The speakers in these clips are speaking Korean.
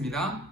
하겠습니다.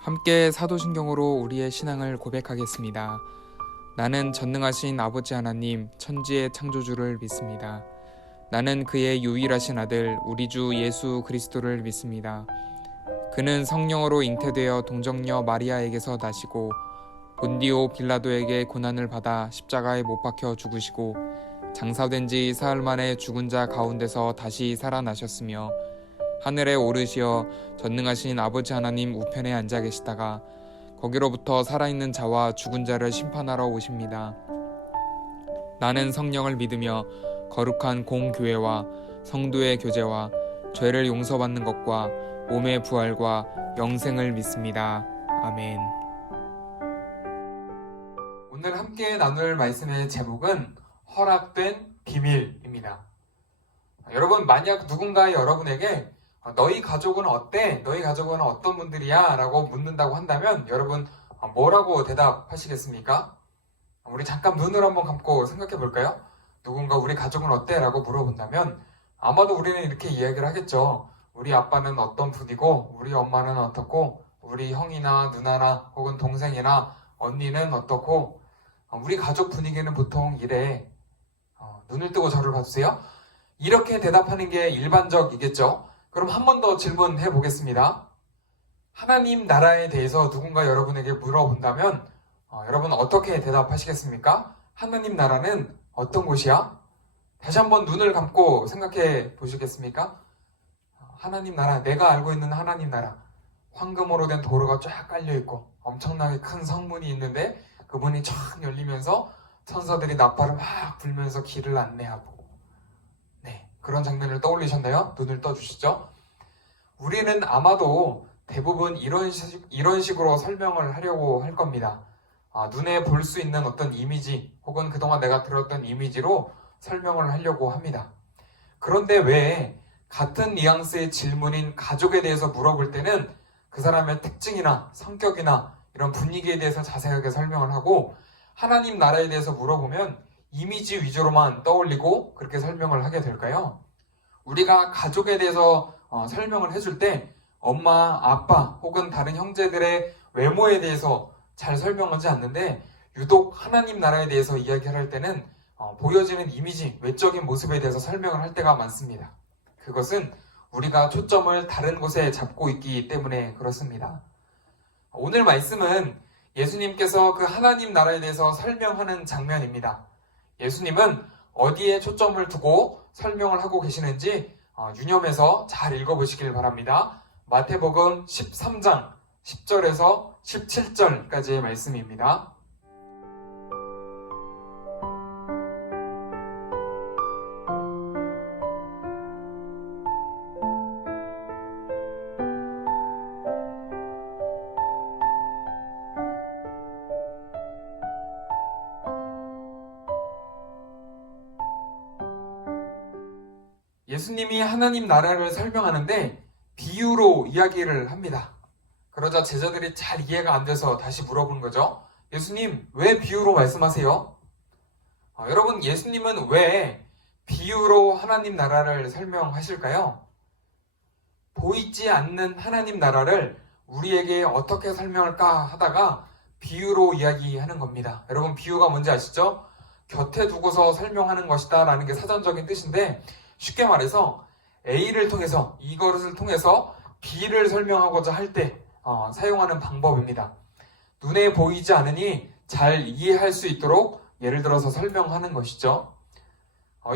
함께 사도신경으로 우리의 신앙을 고백하겠습니다. 나는 전능하신 아버지 하나님 천지의 창조주를 믿습니다. 나는 그의 유일하신 아들 우리 주 예수 그리스도를 믿습니다. 그는 성령으로 잉태되어 동정녀 마리아에게서 나시고 본디오 빌라도에게 고난을 받아 십자가에 못 박혀 죽으시고 장사된 지 사흘 만에 죽은 자 가운데서 다시 살아나셨으며 하늘에 오르시어 전능하신 아버지 하나님 우편에 앉아 계시다가 거기로부터 살아있는 자와 죽은 자를 심판하러 오십니다. 나는 성령을 믿으며 거룩한 공교회와 성도의 교제와 죄를 용서받는 것과 몸의 부활과 영생을 믿습니다. 아멘. 오늘 함께 나눌 말씀의 제목은 허락된 비밀입니다. 여러분, 만약 누군가 여러분에게 너희 가족은 어때? 너희 가족은 어떤 분들이야? 라고 묻는다고 한다면 여러분 뭐라고 대답하시겠습니까? 우리 잠깐 눈을 한번 감고 생각해 볼까요? 누군가 우리 가족은 어때? 라고 물어본다면 아마도 우리는 이렇게 이야기를 하겠죠. 우리 아빠는 어떤 분이고 우리 엄마는 어떻고 우리 형이나 누나나 혹은 동생이나 언니는 어떻고 우리 가족 분위기는 보통 이래. 눈을 뜨고 저를 봐주세요. 이렇게 대답하는 게 일반적이겠죠. 그럼 한 번 더 질문해 보겠습니다. 하나님 나라에 대해서 누군가 여러분에게 물어본다면 여러분 어떻게 대답하시겠습니까? 하나님 나라는 어떤 곳이야? 다시 한번 눈을 감고 생각해 보시겠습니까? 하나님 나라, 내가 알고 있는 하나님 나라, 황금으로 된 도로가 쫙 깔려있고 엄청나게 큰 성문이 있는데 그 문이 쫙 열리면서 천사들이 나팔을 막 불면서 길을 안내하고, 네, 그런 장면을 떠올리셨나요? 눈을 떠주시죠. 우리는 아마도 대부분 이런 식으로 설명을 하려고 할 겁니다. 눈에 볼 수 있는 어떤 이미지 혹은 그동안 내가 들었던 이미지로 설명을 하려고 합니다. 그런데 왜 같은 뉘앙스의 질문인 가족에 대해서 물어볼 때는 그 사람의 특징이나 성격이나 이런 분위기에 대해서 자세하게 설명을 하고, 하나님 나라에 대해서 물어보면 이미지 위주로만 떠올리고 그렇게 설명을 하게 될까요? 우리가 가족에 대해서 설명을 해줄 때 엄마, 아빠 혹은 다른 형제들의 외모에 대해서 잘 설명하지 않는데, 유독 하나님 나라에 대해서 이야기를 할 때는 보여지는 이미지, 외적인 모습에 대해서 설명을 할 때가 많습니다. 그것은 우리가 초점을 다른 곳에 잡고 있기 때문에 그렇습니다. 오늘 말씀은 예수님께서 그 하나님 나라에 대해서 설명하는 장면입니다. 예수님은 어디에 초점을 두고 설명을 하고 계시는지 유념해서 잘 읽어보시길 바랍니다. 마태복음 13장 10절에서 17절까지의 말씀입니다. 예수님이 하나님 나라를 설명하는데 비유로 이야기를 합니다. 그러자 제자들이 잘 이해가 안 돼서 다시 물어보는 거죠. 예수님, 왜 비유로 말씀하세요? 여러분, 예수님은 왜 비유로 하나님 나라를 설명하실까요? 보이지 않는 하나님 나라를 우리에게 어떻게 설명할까 하다가 비유로 이야기하는 겁니다. 여러분, 비유가 뭔지 아시죠? 곁에 두고서 설명하는 것이다 라는 게 사전적인 뜻인데, 쉽게 말해서 A를 통해서, 이것을 통해서 B를 설명하고자 할 때 사용하는 방법입니다. 눈에 보이지 않으니 잘 이해할 수 있도록 예를 들어서 설명하는 것이죠.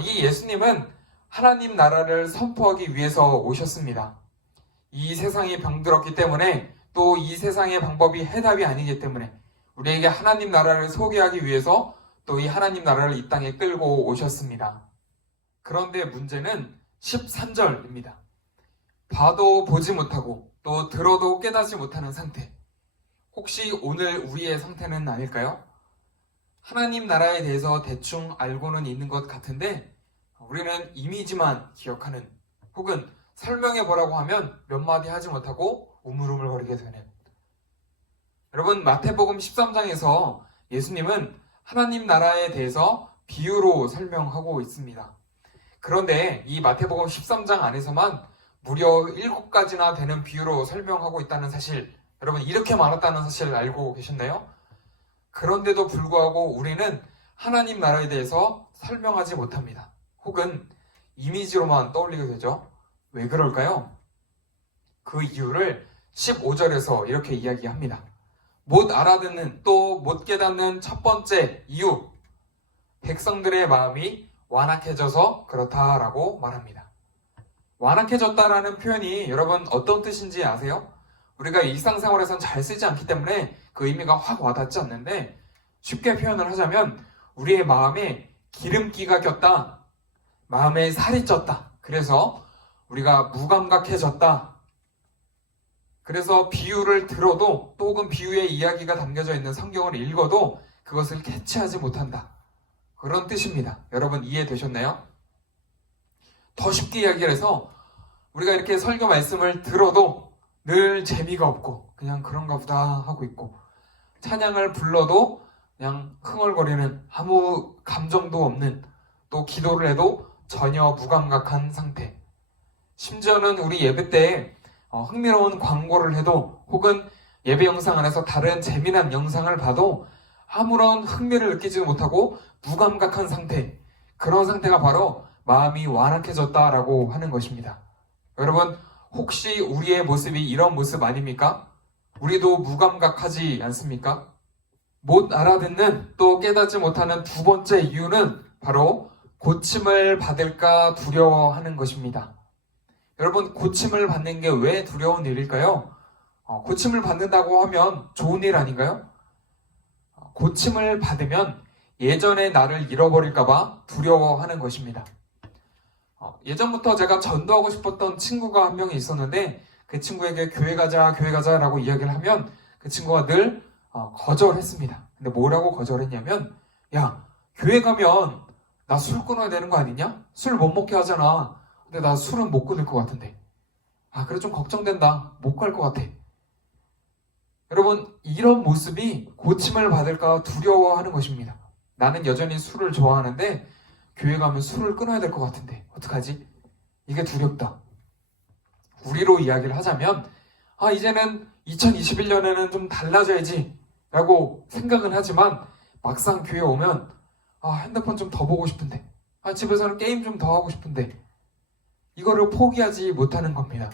이 예수님은 하나님 나라를 선포하기 위해서 오셨습니다. 이 세상이 병들었기 때문에, 또 이 세상의 방법이 해답이 아니기 때문에 우리에게 하나님 나라를 소개하기 위해서 또 이 하나님 나라를 이 땅에 끌고 오셨습니다. 그런데 문제는 13절입니다. 봐도 보지 못하고 또 들어도 깨닫지 못하는 상태. 혹시 오늘 우리의 상태는 아닐까요? 하나님 나라에 대해서 대충 알고는 있는 것 같은데 우리는 이미지만 기억하는, 혹은 설명해 보라고 하면 몇 마디 하지 못하고 우물우물거리게 되는. 여러분, 마태복음 13장에서 예수님은 하나님 나라에 대해서 비유로 설명하고 있습니다. 그런데 이 마태복음 13장 안에서만 무려 7가지나 되는 비유로 설명하고 있다는 사실, 여러분 이렇게 많았다는 사실을 알고 계셨나요? 그런데도 불구하고 우리는 하나님 나라에 대해서 설명하지 못합니다. 혹은 이미지로만 떠올리게 되죠. 왜 그럴까요? 그 이유를 15절에서 이렇게 이야기합니다. 못 알아듣는, 또 못 깨닫는 첫 번째 이유, 백성들의 마음이 완악해져서 그렇다라고 말합니다. 완악해졌다라는 표현이 여러분 어떤 뜻인지 아세요? 우리가 일상생활에선 잘 쓰지 않기 때문에 그 의미가 확 와닿지 않는데, 쉽게 표현을 하자면 우리의 마음에 기름기가 꼈다, 마음에 살이 쪘다, 그래서 우리가 무감각해졌다. 그래서 비유를 들어도, 또 혹은 비유의 이야기가 담겨져 있는 성경을 읽어도 그것을 캐치하지 못한다, 그런 뜻입니다. 여러분 이해되셨나요? 더 쉽게 이야기를 해서 우리가 이렇게 설교 말씀을 들어도 늘 재미가 없고 그냥 그런가 보다 하고 있고, 찬양을 불러도 그냥 흥얼거리는, 아무 감정도 없는, 또 기도를 해도 전혀 무감각한 상태. 심지어는 우리 예배 때 흥미로운 광고를 해도, 혹은 예배 영상 안에서 다른 재미난 영상을 봐도 아무런 흥미를 느끼지 못하고 무감각한 상태, 그런 상태가 바로 마음이 완악해졌다라고 하는 것입니다. 여러분, 혹시 우리의 모습이 이런 모습 아닙니까? 우리도 무감각하지 않습니까? 못 알아듣는, 또 깨닫지 못하는 두 번째 이유는 바로 고침을 받을까 두려워하는 것입니다. 여러분, 고침을 받는 게 왜 두려운 일일까요? 고침을 받는다고 하면 좋은 일 아닌가요? 고침을 받으면 예전의 나를 잃어버릴까봐 두려워하는 것입니다. 예전부터 제가 전도하고 싶었던 친구가 한 명이 있었는데, 그 친구에게 교회 가자 라고 이야기를 하면 그 친구가 늘 거절했습니다. 근데 뭐라고 거절했냐면, 야, 교회 가면 나 술 끊어야 되는 거 아니냐? 술 못 먹게 하잖아. 근데 나 술은 못 끊을 것 같은데. 그래 좀 걱정된다. 못 갈 것 같아. 여러분, 이런 모습이 고침을 받을까 두려워하는 것입니다. 나는 여전히 술을 좋아하는데 교회 가면 술을 끊어야 될 것 같은데 어떡하지? 이게 두렵다. 우리로 이야기를 하자면 이제는 2021년에는 좀 달라져야지 라고 생각은 하지만 막상 교회 오면 핸드폰 좀 더 보고 싶은데 집에서는 게임 좀 더 하고 싶은데 이거를 포기하지 못하는 겁니다.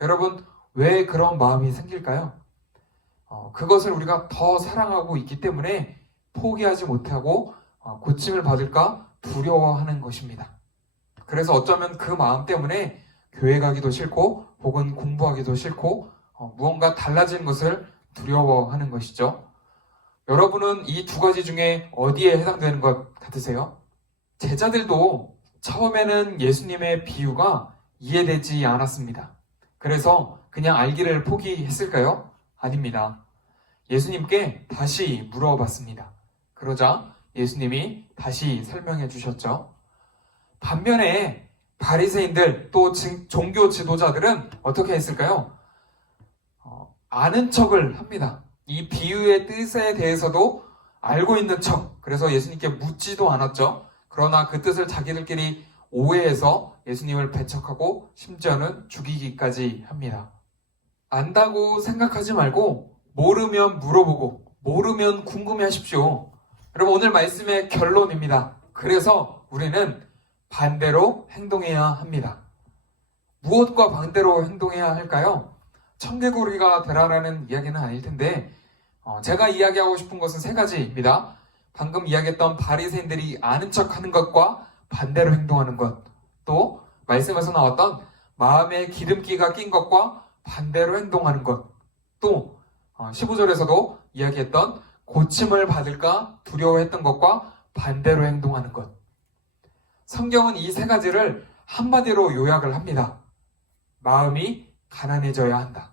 여러분, 왜 그런 마음이 생길까요? 그것을 우리가 더 사랑하고 있기 때문에 포기하지 못하고 고침을 받을까 두려워하는 것입니다. 그래서 어쩌면 그 마음 때문에 교회 가기도 싫고 혹은 공부하기도 싫고 무언가 달라지는 것을 두려워하는 것이죠. 여러분은 이 두 가지 중에 어디에 해당되는 것 같으세요? 제자들도 처음에는 예수님의 비유가 이해되지 않았습니다. 그래서 그냥 알기를 포기했을까요? 아닙니다. 예수님께 다시 물어봤습니다. 그러자 예수님이 다시 설명해 주셨죠. 반면에 바리새인들 또 종교 지도자들은 어떻게 했을까요? 아는 척을 합니다. 이 비유의 뜻에 대해서도 알고 있는 척. 그래서 예수님께 묻지도 않았죠. 그러나 그 뜻을 자기들끼리 오해해서 예수님을 배척하고 심지어는 죽이기까지 합니다. 안다고 생각하지 말고 모르면 물어보고 모르면 궁금해하십시오. 여러분, 오늘 말씀의 결론입니다. 그래서 우리는 반대로 행동해야 합니다. 무엇과 반대로 행동해야 할까요? 청개구리가 되라라는 이야기는 아닐 텐데 제가 이야기하고 싶은 것은 세 가지입니다. 방금 이야기했던 바리새인들이 아는 척하는 것과 반대로 행동하는 것, 또 말씀에서 나왔던 마음에 기름기가 낀 것과 반대로 행동하는 것, 또 15절에서도 이야기했던 고침을 받을까 두려워했던 것과 반대로 행동하는 것. 성경은 이 세 가지를 한마디로 요약을 합니다. 마음이 가난해져야 한다.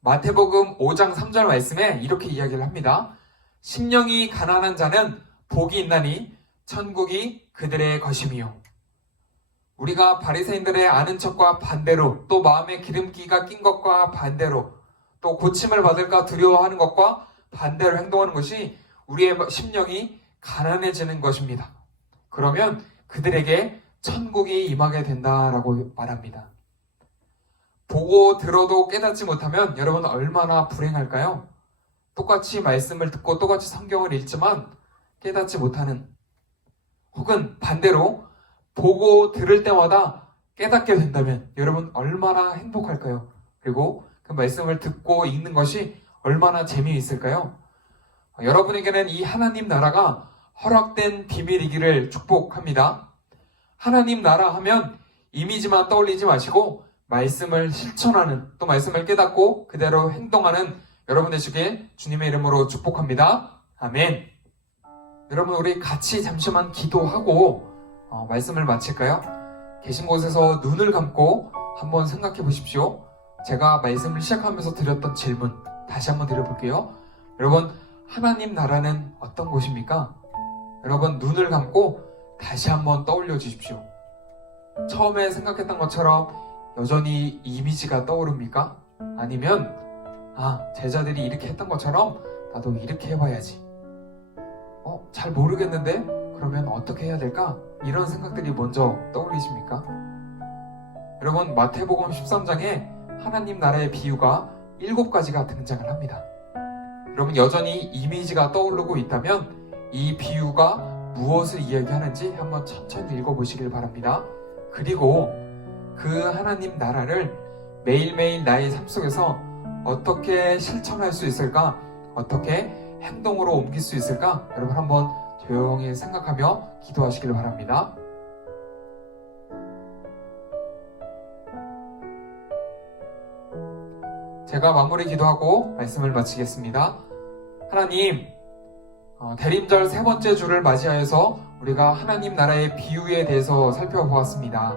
마태복음 5장 3절 말씀에 이렇게 이야기를 합니다. 심령이 가난한 자는 복이 있나니 천국이 그들의 것임이요. 우리가 바리새인들의 아는 척과 반대로, 또 마음에 기름기가 낀 것과 반대로, 또 고침을 받을까 두려워하는 것과 반대로 행동하는 것이 우리의 심령이 가난해지는 것입니다. 그러면 그들에게 천국이 임하게 된다라고 말합니다. 보고 들어도 깨닫지 못하면 여러분 얼마나 불행할까요? 똑같이 말씀을 듣고 똑같이 성경을 읽지만 깨닫지 못하는, 혹은 반대로 보고 들을 때마다 깨닫게 된다면 여러분 얼마나 행복할까요? 그리고 그 말씀을 듣고 읽는 것이 얼마나 재미있을까요? 여러분에게는 이 하나님 나라가 허락된 비밀이기를 축복합니다. 하나님 나라 하면 이미지만 떠올리지 마시고 말씀을 실천하는, 또 말씀을 깨닫고 그대로 행동하는 여러분 되시길 주님의 이름으로 축복합니다. 아멘. 여러분, 우리 같이 잠시만 기도하고 말씀을 마칠까요? 계신 곳에서 눈을 감고 한번 생각해 보십시오. 제가 말씀을 시작하면서 드렸던 질문 다시 한번 드려볼게요. 여러분, 하나님 나라는 어떤 곳입니까? 여러분, 눈을 감고 다시 한번 떠올려 주십시오. 처음에 생각했던 것처럼 여전히 이미지가 떠오릅니까? 아니면 제자들이 이렇게 했던 것처럼 나도 이렇게 해봐야지. 잘 모르겠는데 그러면 어떻게 해야 될까? 이런 생각들이 먼저 떠올리십니까? 여러분, 마태복음 13장에 하나님 나라의 비유가 7가지가 등장을 합니다. 여러분, 여전히 이미지가 떠오르고 있다면 이 비유가 무엇을 이야기하는지 한번 천천히 읽어보시길 바랍니다. 그리고 그 하나님 나라를 매일매일 나의 삶 속에서 어떻게 실천할 수 있을까? 어떻게 행동으로 옮길 수 있을까? 여러분 한번 조용히 생각하며 기도하시길 바랍니다. 제가 마무리 기도하고 말씀을 마치겠습니다. 하나님, 대림절 3번째 주를 맞이하여서 우리가 하나님 나라의 비유에 대해서 살펴보았습니다.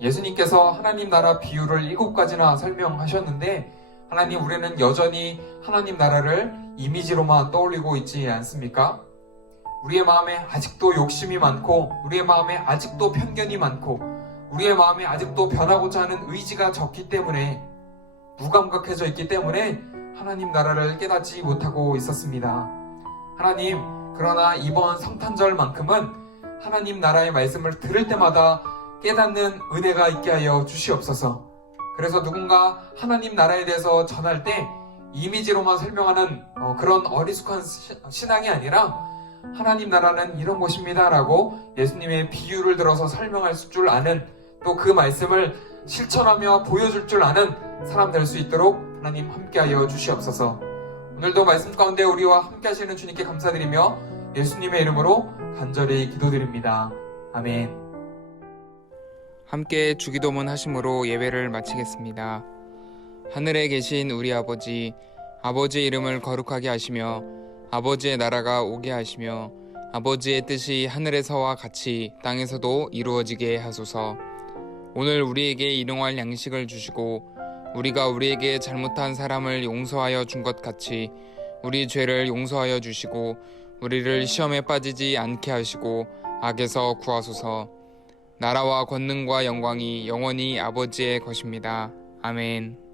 예수님께서 하나님 나라 비유를 7가지나 설명하셨는데 하나님, 우리는 여전히 하나님 나라를 이미지로만 떠올리고 있지 않습니까? 우리의 마음에 아직도 욕심이 많고, 우리의 마음에 아직도 편견이 많고, 우리의 마음에 아직도 변하고자 하는 의지가 적기 때문에, 무감각해져 있기 때문에 하나님 나라를 깨닫지 못하고 있었습니다. 하나님, 그러나 이번 성탄절만큼은 하나님 나라의 말씀을 들을 때마다 깨닫는 은혜가 있게 하여 주시옵소서. 그래서 누군가 하나님 나라에 대해서 전할 때 이미지로만 설명하는 그런 어리숙한 신앙이 아니라, 하나님 나라는 이런 곳입니다 라고 예수님의 비유를 들어서 설명할 줄 아는, 또 그 말씀을 실천하며 보여줄 줄 아는 사람 될 수 있도록 하나님 함께하여 주시옵소서. 오늘도 말씀 가운데 우리와 함께 하시는 주님께 감사드리며 예수님의 이름으로 간절히 기도드립니다. 아멘. 함께 주기도문 하심으로 예배를 마치겠습니다. 하늘에 계신 우리 아버지, 아버지의 이름을 거룩하게 하시며 아버지의 나라가 오게 하시며 아버지의 뜻이 하늘에서와 같이 땅에서도 이루어지게 하소서. 오늘 우리에게 일용할 양식을 주시고 우리가 우리에게 잘못한 사람을 용서하여 준 것 같이 우리 죄를 용서하여 주시고 우리를 시험에 빠지지 않게 하시고 악에서 구하소서. 나라와 권능과 영광이 영원히 아버지의 것입니다. 아멘.